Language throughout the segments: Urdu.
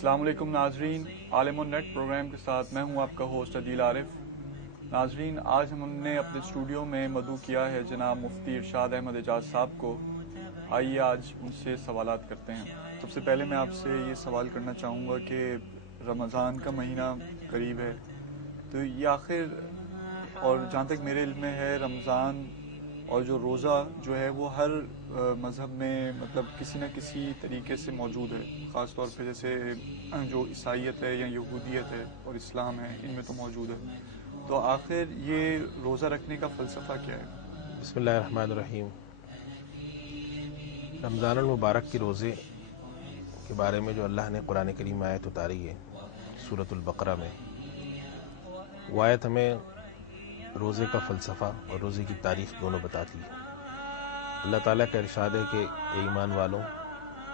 السلام علیکم ناظرین، عالم النیٹ پروگرام کے ساتھ میں ہوں آپ کا ہوسٹ عدیل عارف۔ ناظرین، آج ہم نے اپنے اسٹوڈیو میں مدعو کیا ہے جناب مفتی ارشاد احمد اعجاز صاحب کو۔ آئیے آج ان سے سوالات کرتے ہیں۔ سب سے پہلے میں آپ سے یہ سوال کرنا چاہوں گا کہ رمضان کا مہینہ قریب ہے، تو یہ آخر، اور جہاں تک میرے علم میں ہے، رمضان اور جو روزہ جو ہے وہ ہر مذہب میں مطلب کسی نہ کسی طریقے سے موجود ہے، خاص طور پہ جیسے جو عیسائیت ہے یا یہودیت ہے اور اسلام ہے، ان میں تو موجود ہے۔ تو آخر یہ روزہ رکھنے کا فلسفہ کیا ہے؟ بسم اللہ الرحمن الرحیم۔ رمضان المبارک کے روزے کے بارے میں جو اللہ نے قرآن کریم میں آیت اتاری ہے سورۃ البقرہ میں، وہ آیت ہمیں روزے کا فلسفہ اور روزے کی تاریخ دونوں بتاتی ہے۔ اللہ تعالیٰ کا ارشاد ہے کہ اے ایمان والوں،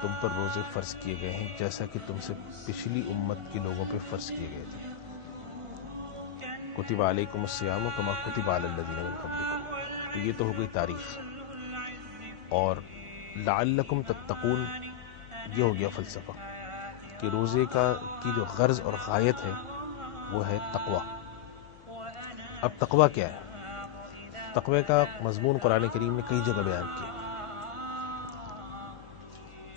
تم پر روزے فرض کیے گئے ہیں جیسا کہ تم سے پچھلی امت کے لوگوں پہ فرض کیے گئے تھے۔ کتب علیکم الصیام کما کتب علی الذین من قبلکم، تو یہ تو ہو گئی تاریخ، اور لعلکم تتقون یہ ہو گیا فلسفہ کہ روزے کی جو غرض اور غایت ہے وہ ہے تقوی۔ اب تقوی کیا ہے؟ تقوی کا مضمون قرآن کریم نے کئی جگہ بیان کیا۔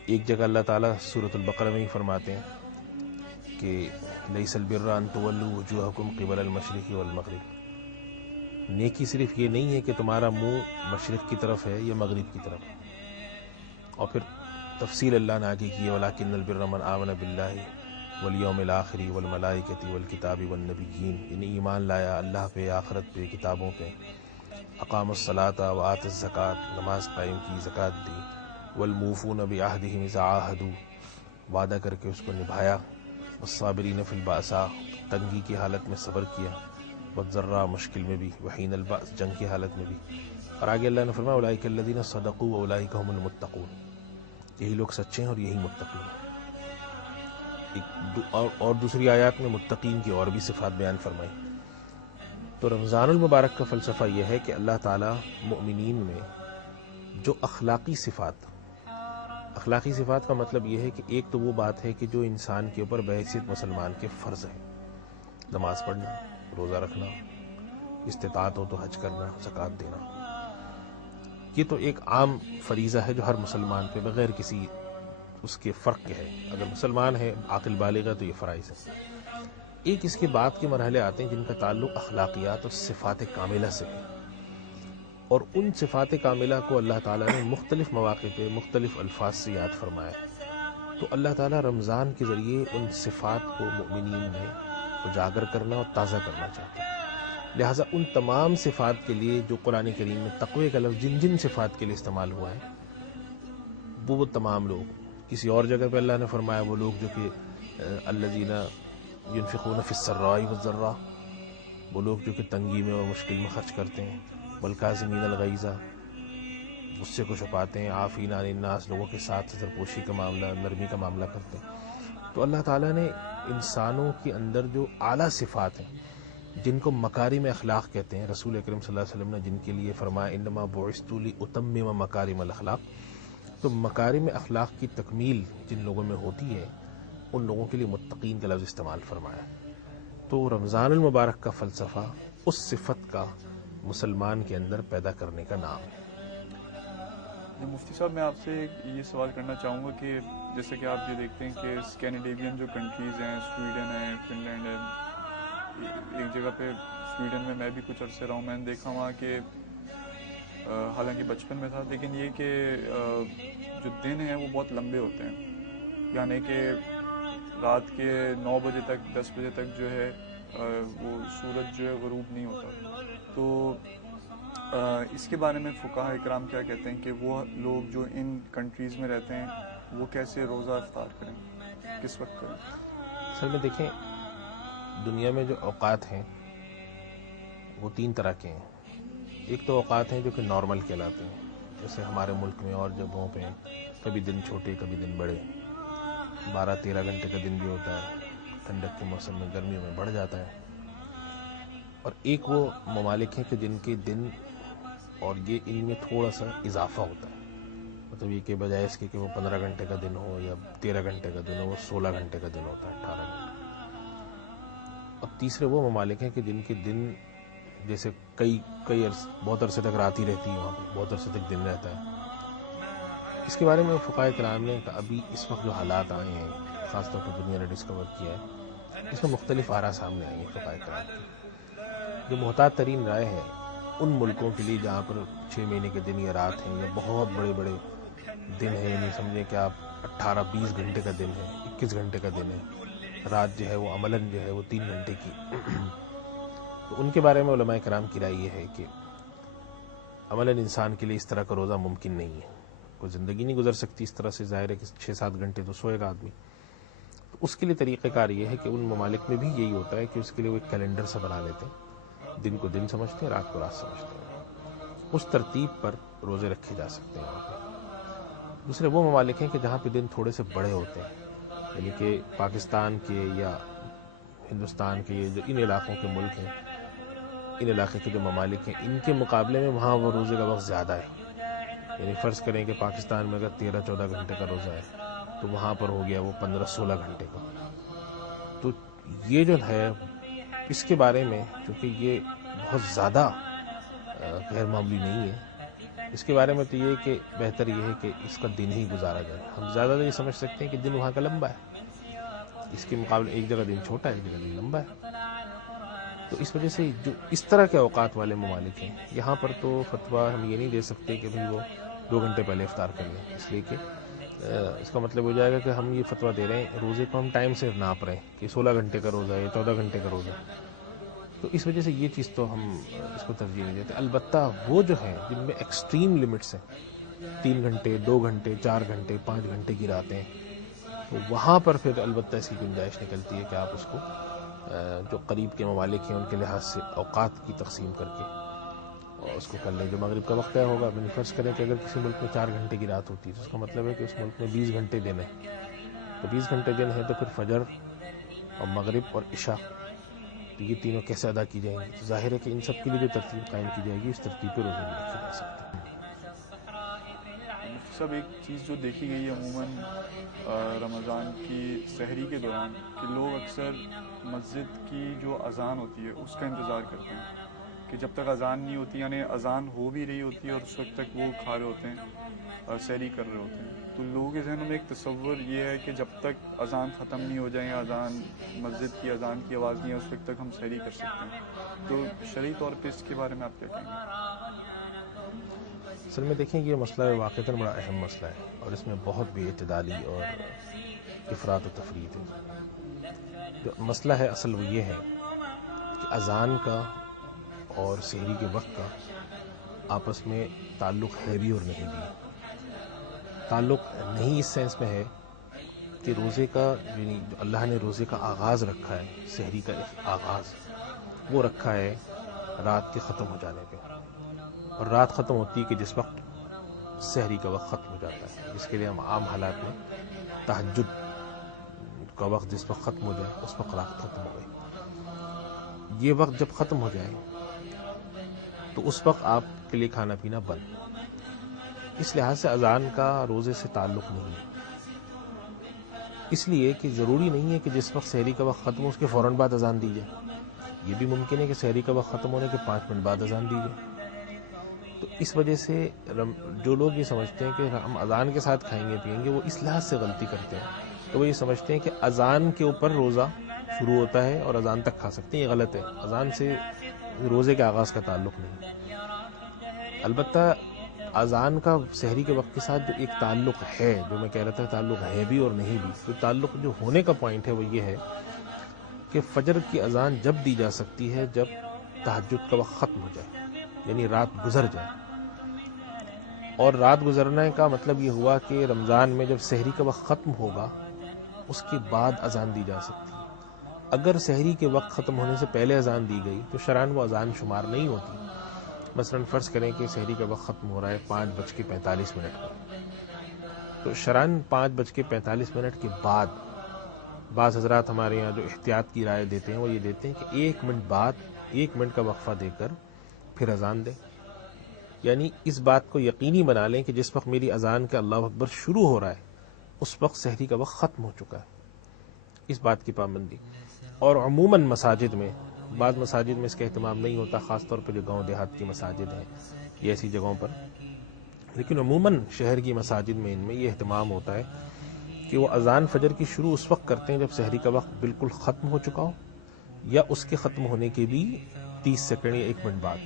ایک جگہ اللہ تعالیٰ سورۃ البقرہ میں ہی فرماتے ہیں کہ لیس البر ان تولوا وجوہکم قبل المشرق والمغرب، نیکی صرف یہ نہیں ہے کہ تمہارا منہ مشرق کی طرف ہے یا مغرب کی طرف ہے، اور پھر تفصیل اللہ نے آگے کی ہے ولیکن البر من آمن باللہ والیوم الآخر والملائکۃ والکتاب والنبیین، یعنی ایمان لایا اللہ پہ، آخرت پہ، کتابوں پہ، اقام الصلاۃ وآت الزکوٰۃ، نماز قائم کی، زکوٰۃ دی، والموفون بعہدہم اذا عاہدوا، وعدہ کر کے اس کو نبھایا، والصابرین فی البأساء، تنگی کی حالت میں صبر کیا، والضراء، مشکل میں بھی، وحین البأس، جنگ کی حالت میں بھی، اور آگے اللہ نے فرمایا اولئک الذین صدقوا واولئک هم المتقون، یہی لوگ سچے ہیں اور یہی متقی ہیں۔ اور دوسری آیات میں متقین کی اور بھی صفات بیان فرمائی۔ تو رمضان المبارک کا فلسفہ یہ ہے کہ اللہ تعالیٰ مؤمنین میں جو اخلاقی صفات کا مطلب یہ ہے کہ ایک تو وہ بات ہے کہ جو انسان کے اوپر بحیثیت مسلمان کے فرض ہے، نماز پڑھنا، روزہ رکھنا، استطاعت ہو تو حج کرنا، زکوٰۃ دینا، یہ تو ایک عام فریضہ ہے جو ہر مسلمان پہ بغیر کسی اس کے فرق کے ہے، اگر مسلمان ہے عاقل بالغ ہے تو یہ فرائض ہے۔ ایک اس کے بعد کے مرحلے آتے ہیں جن کا تعلق اخلاقیات اور صفات کاملہ سے ہے، اور ان صفات کاملہ کو اللہ تعالیٰ نے مختلف مواقع پہ مختلف الفاظ سے یاد فرمایا، تو اللہ تعالیٰ رمضان کے ذریعے ان صفات کو مؤمنین میں اجاگر کرنا اور تازہ کرنا چاہتا ہے۔ لہٰذا ان تمام صفات کے لیے جو قرآن کریم میں تقوی کا لفظ جن صفات کے لیے استعمال ہوا ہے، وہ تمام لوگ، کسی اور جگہ پہ اللہ نے فرمایا وہ لوگ جو کہ الذین ينفقون فی السراء والضراء، وہ لوگ جو کہ تنگی میں اور مشکل میں خرچ کرتے ہیں، والکاظمین الغیظ، غصے کو چھپاتے ہیں، عافین عن الناس، لوگوں کے ساتھ سرپوشی کا معاملہ، نرمی کا معاملہ کرتے ہیں۔ تو اللہ تعالیٰ نے انسانوں کے اندر جو اعلیٰ صفات ہیں جن کو مکارم اخلاق کہتے ہیں، رسول اکرم صلی اللہ علیہ وسلم نے جن کے لیے فرمایا انما بعثت لاتمم مکارم الاخلاق، تو مکارم اخلاق کی تکمیل جن لوگوں میں ہوتی ہے ان لوگوں کے لیے متقین کا لفظ استعمال فرمایا۔ تو رمضان المبارک کا فلسفہ اس صفت کا مسلمان کے اندر پیدا کرنے کا نام ہے۔ مفتی صاحب، میں آپ سے یہ سوال کرنا چاہوں گا کہ جیسے کہ آپ یہ دیکھتے ہیں کہ اسکینڈینیوین جو کنٹریز ہیں، سویڈن ہے، فن لینڈ ہے، ایک جگہ پہ سویڈن میں میں بھی کچھ عرصے رہا ہوں، میں نے دیکھا وہاں کہ حالانکہ بچپن میں تھا، لیکن یہ کہ جو دن ہیں وہ بہت لمبے ہوتے ہیں، یعنی کہ رات کے 9 بجے تک 10 بجے تک جو ہے وہ سورج جو ہے غروب نہیں ہوتا۔ تو اس کے بارے میں فقہاء اکرام کیا کہتے ہیں کہ وہ لوگ جو ان کنٹریز میں رہتے ہیں وہ کیسے روزہ افطار کریں، کس وقت کریں؟ اصل میں دیکھیں، دنیا میں جو اوقات ہیں وہ 3 طرح کے ہیں۔ ایک تو اوقات ہیں جو کہ نارمل کہلاتے ہیں، جیسے ہمارے ملک میں اور جگہوں پہ کبھی دن چھوٹے کبھی دن بڑے، 12-13 گھنٹے کا دن بھی ہوتا ہے، ٹھنڈک کے موسم میں گرمیوں میں بڑھ جاتا ہے۔ اور ایک وہ ممالک ہیں کہ جن کے دن اور یہ ان میں تھوڑا سا اضافہ ہوتا ہے، مطلب یہ کہ بجائے اس کے کہ وہ 15 گھنٹے کا دن ہو یا 13 گھنٹے کا دن ہو، وہ 16 گھنٹے کا دن ہوتا ہے، 18 گھنٹے۔ اب تیسرے وہ ممالک ہیں کہ جن کے دن جیسے بہت عرصے تک رات ہی رہتی ہے، وہاں پہ بہت عرصے تک دن رہتا ہے۔ اس کے بارے میں فقہائے کرام نے ابھی اس وقت جو حالات آئے ہیں، خاص طور پر دنیا نے ڈسکور کیا ہے، اس میں مختلف آراء سامنے آئی ہیں فقہائے کرام کی۔ جو محتاط ترین رائے ہے ان ملکوں کے لیے جہاں پر 6 مہینے کے دن یا رات ہیں، یا بہت بڑے بڑے دن ہیں، یعنی سمجھیں کہ آپ 18-20 گھنٹے کا دن ہے، 21 گھنٹے کا دن ہے، رات جو ہے وہ عملاً جو ہے وہ 3 گھنٹے کی، تو ان کے بارے میں علماء کرام کی رائے یہ ہے کہ عملاً انسان کے لیے اس طرح کا روزہ ممکن نہیں ہے، کوئی زندگی نہیں گزر سکتی اس طرح سے، ظاہر ہے کہ 6-7 گھنٹے تو سوئے گا آدمی۔ تو اس کے لیے طریقہ کار یہ ہے کہ ان ممالک میں بھی یہی ہوتا ہے کہ اس کے لیے وہ ایک کیلنڈر سے بنا لیتے ہیں، دن کو دن سمجھتے ہیں، رات کو رات سمجھتے ہیں، اس ترتیب پر روزے رکھے جا سکتے ہیں وہاں پہ۔ دوسرے وہ ممالک ہیں کہ جہاں پہ دن تھوڑے سے بڑے ہوتے ہیں، یعنی کہ پاکستان کے یا ہندوستان کے جو ان علاقوں کے ملک ہیں، ان علاقے کے جو ممالک ہیں، ان کے مقابلے میں وہاں وہ روزے کا وقت زیادہ ہے۔ یعنی فرض کریں کہ پاکستان میں اگر 13-14 گھنٹے کا روزہ ہے تو وہاں پر ہو گیا وہ 15-16 گھنٹے کا۔ تو یہ جو ہے اس کے بارے میں، چونکہ یہ بہت زیادہ غیر معمولی نہیں ہے، اس کے بارے میں تو یہ کہ بہتر یہ ہے کہ اس کا دن ہی گزارا جائے۔ ہم زیادہ تر یہ سمجھ سکتے ہیں کہ دن وہاں کا لمبا ہے، اس کے مقابلے ایک جگہ دن چھوٹا ہے، ایک جگہ دن لمبا ہے۔ تو اس وجہ سے جو اس طرح کے اوقات والے ممالک ہیں، یہاں پر تو فتویٰ ہم یہ نہیں دے سکتے کہ بھئی وہ 2 گھنٹے پہلے افطار کر لیں، اس لیے کہ اس کا مطلب ہو جائے گا کہ ہم یہ فتویٰ دے رہے ہیں، روزے کو ہم ٹائم سے ناپ رہے ہیں کہ 16 گھنٹے کا روزہ ہے یا 14 گھنٹے کا روزہ ہے۔ تو اس وجہ سے یہ چیز تو ہم اس کو ترجیح نہیں دیتے۔ البتہ وہ جو ہیں جن میں ایکسٹریم لمٹس ہیں، 3 گھنٹے، 2 گھنٹے، 4 گھنٹے، 5 گھنٹے کی راتیں، تو وہاں پر پھر البتہ اس کی گنجائش نکلتی ہے کہ آپ اس کو جو قریب کے ممالک ہیں ان کے لحاظ سے اوقات کی تقسیم کر کے اور اس کو کر لیں۔ جو مغرب کا وقت طے ہوگا، فرض کریں کہ اگر کسی ملک میں 4 گھنٹے کی رات ہوتی ہے تو اس کا مطلب ہے کہ اس ملک میں 20 گھنٹے دن ہے، تو 20 گھنٹے دن ہے تو پھر فجر اور مغرب اور عشاء، تو یہ تینوں کیسے ادا کی جائیں گی؟ تو ظاہر ہے کہ ان سب کے لیے جو ترتیب قائم کی جائے گی اس ترتیب پہ روزے بھی رکھے جا سکتے ہیں۔ سب ایک چیز جو دیکھی گئی ہے عموماً رمضان کی سحری کے دوران کہ لوگ اکثر مسجد کی جو اذان ہوتی ہے اس کا انتظار کرتے ہیں کہ جب تک اذان نہیں ہوتی، یعنی اذان ہو بھی رہی ہوتی ہے اور اس وقت تک وہ کھا رہے ہوتے ہیں، سحری کر رہے ہوتے ہیں۔ تو لوگوں کے ذہنوں میں ایک تصور یہ ہے کہ جب تک اذان ختم نہیں ہو جائیں، اذان مسجد کی اذان کی آواز نہیں ہے، اس وقت تک ہم سحری کر سکتے ہیں۔ تو شرعی طور پہ اس کے بارے میں آپ کیا کہیں گے؟ اصل میں دیکھیں یہ مسئلہ واقعتاً بڑا اہم مسئلہ ہے اور اس میں بہت بے اعتدالی اور افراط و تفریط ہے۔ جو مسئلہ ہے اصل وہ یہ ہے کہ اذان کا اور سحری کے وقت کا آپس میں تعلق ہے بھی اور نہیں بھی۔ تعلق نہیں اس سینس میں ہے کہ روزے کا، یعنی جو اللہ نے روزے کا آغاز رکھا ہے، سحری کا آغاز وہ رکھا ہے رات کے ختم ہو جانے پہ، اور رات ختم ہوتی ہے کہ جس وقت سحری کا وقت ختم ہو جاتا ہے، جس کے لیے ہم عام حالات میں تہجد کا وقت جس وقت ختم ہو جائے اس وقت رات ختم ہو گئی۔ یہ وقت جب ختم ہو جائے تو اس وقت آپ کے لیے کھانا پینا بند۔ اس لحاظ سے اذان کا روزے سے تعلق نہیں ہے، اس لیے کہ ضروری نہیں ہے کہ جس وقت سحری کا وقت ختم ہو اس کے فوراً بعد اذان دی جائے۔ یہ بھی ممکن ہے کہ سحری کا وقت ختم ہونے کے 5 منٹ بعد اذان دی جائے۔ تو اس وجہ سے جو لوگ یہ سمجھتے ہیں کہ ہم اذان کے ساتھ کھائیں گے پیئیں گے، وہ اس لحاظ سے غلطی کرتے ہیں۔ تو وہ یہ سمجھتے ہیں کہ اذان کے اوپر روزہ شروع ہوتا ہے اور اذان تک کھا سکتے ہیں، یہ غلط ہے۔ اذان سے روزے کے آغاز کا تعلق نہیں۔ البتہ اذان کا سحری کے وقت کے ساتھ جو ایک تعلق ہے، جو میں کہہ رہا تھا تعلق ہے بھی اور نہیں بھی، تو تعلق جو ہونے کا پوائنٹ ہے وہ یہ ہے کہ فجر کی اذان جب دی جا سکتی ہے جب تہجد کا وقت ختم ہو جائے، یعنی رات گزر جائے۔ اور رات گزرنے کا مطلب یہ ہوا کہ رمضان میں جب سحری کا وقت ختم ہوگا اس کے بعد اذان دی جا سکتی ہے۔ اگر سحری کے وقت ختم ہونے سے پہلے اذان دی گئی تو شرعاً وہ اذان شمار نہیں ہوتی۔ مثلاً فرض کریں کہ سحری کا وقت ختم ہو رہا ہے 5:45 پر، تو شرعاً 5:45 کے بعد بعض حضرات ہمارے یہاں جو احتیاط کی رائے دیتے ہیں وہ یہ دیتے ہیں کہ 1 منٹ بعد 1 منٹ کا وقفہ دے کر پھر اذان دیں، یعنی اس بات کو یقینی بنا لیں کہ جس وقت میری اذان کا اللہ اکبر شروع ہو رہا ہے اس وقت سحری کا وقت ختم ہو چکا ہے، اس بات کی پابندی۔ اور عموماً مساجد میں، بعض مساجد میں اس کا اہتمام نہیں ہوتا، خاص طور پہ جو گاؤں دیہات کی مساجد ہیں یا ایسی جگہوں پر، لیکن عموماً شہر کی مساجد میں ان میں یہ اہتمام ہوتا ہے کہ وہ اذان فجر کی شروع اس وقت کرتے ہیں جب سحری کا وقت بالکل ختم ہو چکا ہو، یا اس کے ختم ہونے کے بھی 30 سیکنڈ یا 1 منٹ بعد۔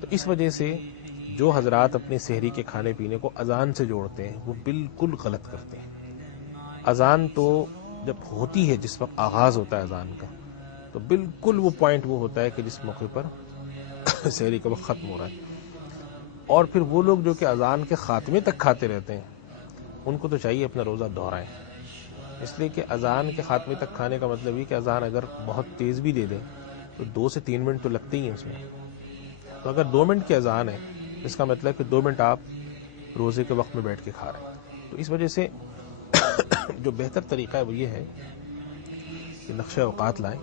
تو اس وجہ سے جو حضرات اپنے سحری کے کھانے پینے کو اذان سے جوڑتے ہیں وہ بالکل غلط کرتے ہیں۔ اذان تو جب ہوتی ہے، جس وقت آغاز ہوتا ہے اذان کا، تو بالکل وہ پوائنٹ وہ ہوتا ہے کہ جس موقع پر سحری کا وقت ختم ہو رہا ہے۔ اور پھر وہ لوگ جو کہ اذان کے خاتمے تک کھاتے رہتے ہیں ان کو تو چاہیے اپنا روزہ دہرائیں، اس لیے کہ اذان کے خاتمے تک کھانے کا مطلب یہ کہ اذان اگر بہت تیز بھی دے دیں تو 2 سے 3 منٹ تو لگتے ہی ہیں اس میں۔ تو اگر 2 منٹ کی اذان ہے اس کا مطلب کہ 2 منٹ آپ روزے کے وقت میں بیٹھ کے کھا رہے ہیں۔ تو اس وجہ سے جو بہتر طریقہ ہے وہ یہ ہے کہ نقشہ اوقات لائیں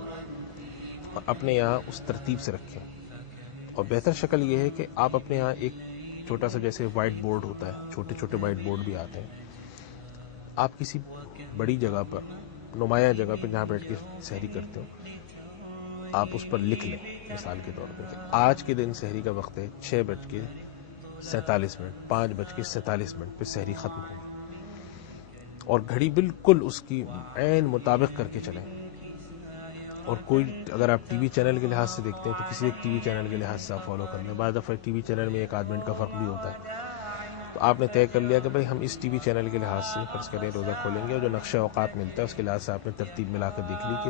اور اپنے یہاں اس ترتیب سے رکھیں، اور بہتر شکل یہ ہے کہ آپ اپنے یہاں ایک چھوٹا سا جیسے وائٹ بورڈ ہوتا ہے، چھوٹے چھوٹے وائٹ بورڈ بھی آتے ہیں، آپ کسی بڑی جگہ پر، نمایاں جگہ پہ جہاں بیٹھ کے سحری کرتے ہو، آپ اس پر لکھ لیں مثال کے طور پہ کہ آج کے دن سحری کا وقت ہے 6:47، 5:47 پہ سحری ختم ہوگی، اور گھڑی بالکل اس کی عین مطابق کر کے چلیں۔ اور کوئی اگر آپ ٹی وی چینل کے لحاظ سے دیکھتے ہیں تو کسی ایک ٹی وی چینل کے لحاظ سے آپ فالو کر لیں۔ بعض دفعہ ٹی وی چینل میں 1 آدھ منٹ کا فرق بھی ہوتا ہے، تو آپ نے طے کر لیا کہ بھائی ہم اس ٹی وی چینل کے لحاظ سے فرض کریں روزہ کھولیں گے، اور جو نقشہ اوقات ملتا ہے اس کے لحاظ سے آپ نے ترتیب ملا کر دیکھ لی کہ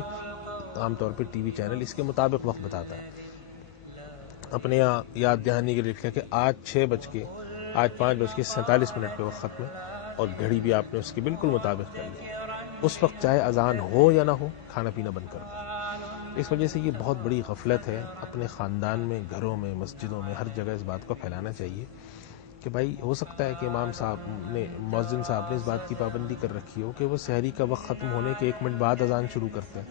عام طور پہ ٹی وی چینل اس کے مطابق وقت بتاتا ہے۔ اپنے یہاں یاد دہانی کے لکھ لیں کہ آج 5:47 پہ وقت ختم ہے، اور گھڑی بھی آپ نے اس کے بالکل مطابق کر لی۔ اس وقت چاہے اذان ہو یا نہ ہو کھانا پینا بند کر دیں۔ اس وجہ سے یہ بہت بڑی غفلت ہے، اپنے خاندان میں، گھروں میں، مسجدوں میں، ہر جگہ اس بات کو پھیلانا چاہیے کہ بھائی ہو سکتا ہے کہ امام صاحب نے، مؤذن صاحب نے اس بات کی پابندی کر رکھی ہو کہ وہ سحری کا وقت ختم ہونے کے 1 منٹ بعد اذان شروع کرتے ہیں،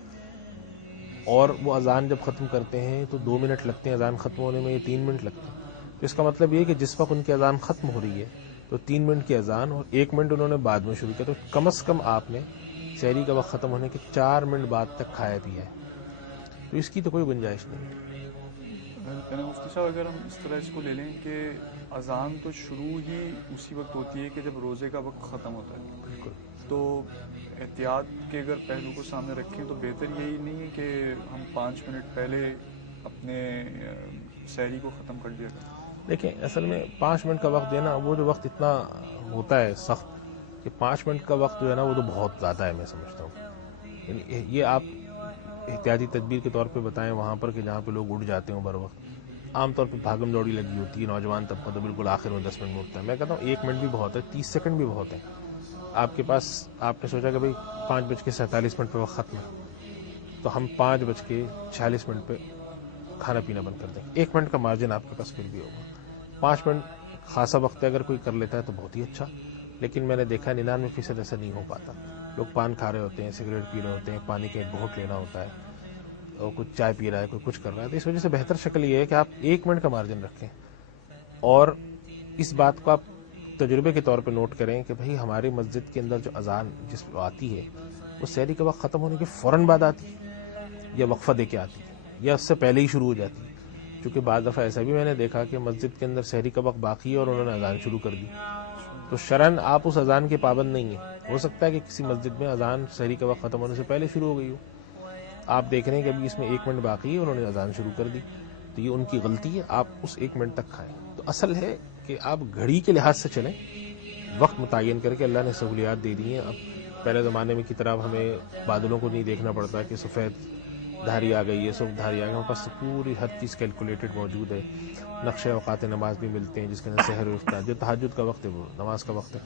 اور وہ اذان جب ختم کرتے ہیں تو 2 منٹ لگتے ہیں اذان ختم ہونے میں، یا 3 منٹ لگتے ہیں۔ تو اس کا مطلب یہ ہے کہ جس وقت ان کی اذان ختم ہو رہی ہے تو 3 منٹ کی اذان اور 1 منٹ انہوں نے بعد میں شروع کیا، تو کم از کم آپ نے سحری کا وقت ختم ہونے کے 4 منٹ بعد تک کھایا پیا ہے، تو اس کی تو کوئی گنجائش نہیں ہے۔ مفتی صاحب اگر ہم اس طرح اس کو لے لیں کہ اذان تو شروع ہی اسی وقت ہوتی ہے کہ جب روزے کا وقت ختم ہوتا ہے، بالکل، تو احتیاط کے اگر پہلو کو سامنے رکھیں تو بہتر یہی نہیں ہے کہ ہم 5 منٹ پہلے اپنے سحری کو ختم کر دیا کریں؟ دیکھیں اصل میں 5 منٹ کا وقت دینا، وہ جو وقت اتنا ہوتا ہے سخت کہ 5 منٹ کا وقت جو ہے نا وہ تو بہت زیادہ ہے، میں سمجھتا ہوں۔ یعنی یہ آپ احتیاطی تدبیر کے طور پہ بتائیں وہاں پر کہ جہاں پہ لوگ اٹھ جاتے ہوں بر وقت، عام طور پہ بھاگم دوڑی لگی ہوتی ہے، نوجوان طبقہ تو بالکل آخر میں 10 منٹ میں اٹھتا ہے۔ میں کہتا ہوں 1 منٹ بھی بہت ہے، 30 سیکنڈ بھی بہت ہے۔ آپ کے پاس، آپ نے سوچا کہ بھائی 5:47 پہ وقت ختم ہے، تو ہم 5:46 پہ کھانا پینا بند کر دیں، 1 منٹ کا مارجن آپ کے پاس پھر بھی ہوگا۔ 5 منٹ خاصا وقت ہے، اگر کوئی کر لیتا ہے تو بہت ہی اچھا، لیکن میں نے دیکھا 99% ایسا نہیں ہو پاتا۔ لوگ پان کھا رہے ہوتے ہیں، سگریٹ پی رہے ہوتے ہیں، پانی کا ایک گھونٹ لینا ہوتا ہے، اور کچھ چائے پی رہا ہے، کوئی کچھ کر رہا ہے، تو اس وجہ سے بہتر شکل یہ ہے کہ آپ 1 منٹ کا مارجن رکھیں، اور اس بات کو آپ تجربے کے طور پہ نوٹ کریں کہ بھائی ہماری مسجد کے اندر جو اذان جس آتی ہے وہ سحری کا وقت ختم ہونے کے فوراً بعد آتی ہے، یا وقفہ دے کے آتی ہے، یا اس سے پہلے ہی شروع ہو جاتی ہے۔ کیونکہ بعض دفعہ ایسا بھی میں نے دیکھا کہ مسجد کے اندر سحری کا وقت باقی ہے اور انہوں نے اذان شروع کر دی، تو شرعاً آپ اس اذان کے پابند نہیں ہیں۔ ہو سکتا ہے کہ کسی مسجد میں اذان سحری کا وقت ختم ہونے سے پہلے شروع ہو گئی ہو، آپ دیکھ رہے ہیں کہ ابھی اس میں 1 منٹ باقی ہے، انہوں نے اذان شروع کر دی، تو یہ ان کی غلطی ہے، آپ اس 1 منٹ تک کھائیں۔ تو اصل ہے کہ آپ گھڑی کے لحاظ سے چلیں، وقت متعین کر کے، اللہ نے سہولیات دے دی ہیں۔ اب پہلے زمانے میں کی طرح اب ہمیں بادلوں کو نہیں دیکھنا پڑتا کہ سفید دھاری آ گئی ہے، سرخ دھاری آ گئی، ہمارے پاس پوری ہر چیز کیلکولیٹڈ موجود ہے۔ نقشہ اوقات نماز بھی ملتے ہیں جس کے اندر سحر و افطار، جو تہجد کا وقت ہے وہ نماز کا وقت ہے،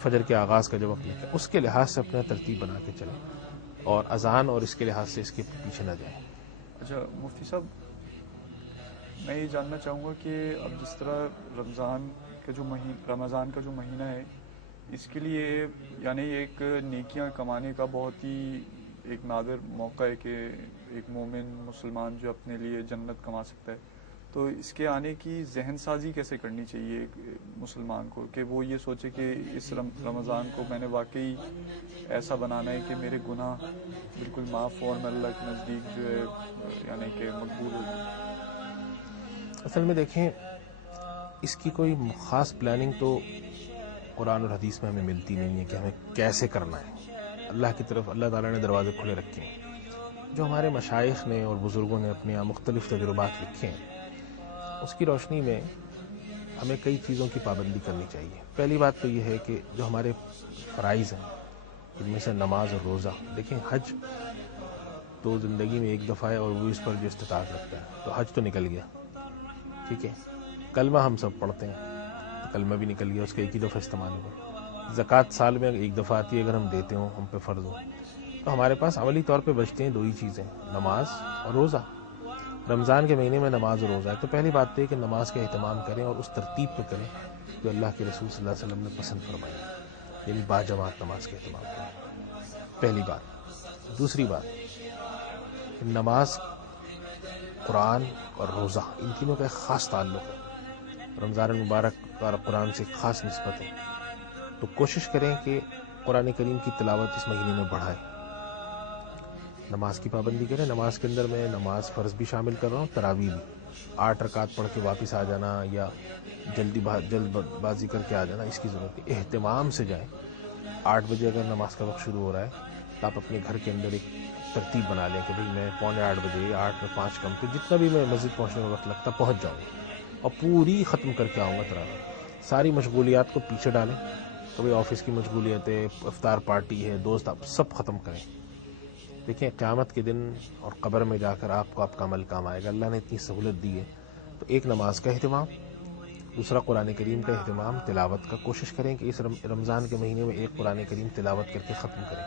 فجر کے آغاز کا جو وقت ہے اس کے لحاظ سے اپنا ترتیب بنا کے چلیں، اور اذان اور اس کے لحاظ سے اس کے پیچھے نہ جائیں۔ اچھا مفتی صاحب، میں یہ جاننا چاہوں گا کہ اب جس طرح رمضان کا جو مہینہ ہے، اس کے لیے یعنی ایک نیکیاں کمانے کا بہت ہی ایک نادر موقع ہے کہ ایک مومن مسلمان جو اپنے لیے جنت کما سکتا ہے، تو اس کے آنے کی ذہن سازی کیسے کرنی چاہیے ایک مسلمان کو کہ وہ یہ سوچے کہ اس رمضان کو میں نے واقعی ایسا بنانا ہے کہ میرے گناہ بالکل معاف ہو اور میں اللہ کے نزدیک جو ہے یعنی کہ مقبول ہو جائے؟ اصل میں دیکھیں اس کی کوئی خاص پلاننگ تو قرآن اور حدیث میں ہمیں ملتی نہیں ہے کہ ہمیں کیسے کرنا ہے. اللہ کی طرف اللہ تعالیٰ نے دروازے کھلے رکھے ہیں. جو ہمارے مشائخ نے اور بزرگوں نے اپنے یہاں مختلف تجربات لکھے ہیں اس کی روشنی میں ہمیں کئی چیزوں کی پابندی کرنی چاہیے. پہلی بات تو یہ ہے کہ جو ہمارے فرائض ہیں ان میں سے نماز اور روزہ، دیکھیں حج تو زندگی میں ایک دفعہ ہے اور وہ اس پر جو استطاعت رکھتا ہے، تو حج تو نکل گیا، ٹھیک ہے. کلمہ ہم سب پڑھتے ہیں تو کلمہ بھی نکل گیا، اس کا ایک ہی دفعہ استعمال ہوگا. زکوٰۃ سال میں ایک دفعہ آتی ہے، اگر ہم دیتے ہوں ہم پہ فرض ہو، تو ہمارے پاس عملی طور پہ بچتے ہیں دو ہی چیزیں، نماز اور روزہ. رمضان کے مہینے میں نماز اور روزہ ہے، تو پہلی بات یہ کہ نماز کا اہتمام کریں اور اس ترتیب پہ کریں جو اللہ کے رسول صلی اللہ علیہ وسلم نے پسند فرمائی، یعنی باجماعت نماز کا اہتمام کریں، پہلی بات. دوسری بات، نماز، قرآن اور روزہ ان تینوں کا ایک خاص تعلق ہے. رمضان المبارک اور قرآن سے ایک خاص نسبت ہے، تو کوشش کریں کہ قرآن کریم کی تلاوت اس مہینے میں بڑھائیں. نماز کی پابندی کریں. نماز کے اندر میں نماز فرض بھی شامل کر رہا ہوں، تراویح بھی. 8 رکعت پڑھ کے واپس آ جانا یا جلد بازی کر کے آ جانا اس کی ضرورت ہے. اہتمام سے جائیں. 8 بجے اگر نماز کا وقت شروع ہو رہا ہے تو آپ اپنے گھر کے اندر ایک ترتیب بنا لیں کہ بھئی میں 7:45 بجے، 8 میں 5 کم تو جتنا بھی میں مسجد پہنچنے میں وقت لگتا پہنچ جاؤں گا اور پوری ختم کر کے آؤں گا تراویح. ساری مشغولیات کو پیچھے ڈالیں. کبھی آفس کی مشغولیت ہے، افطار پارٹی ہے، دوست، آپ سب ختم کریں. دیکھیں قیامت کے دن اور قبر میں جا کر آپ کو آپ کا عمل کام آئے گا. اللہ نے اتنی سہولت دی ہے. تو ایک نماز کا اہتمام، دوسرا قرآن کریم کا اہتمام، تلاوت کا. کوشش کریں کہ اس رمضان کے مہینے میں ایک قرآن کریم تلاوت کر کے ختم کریں.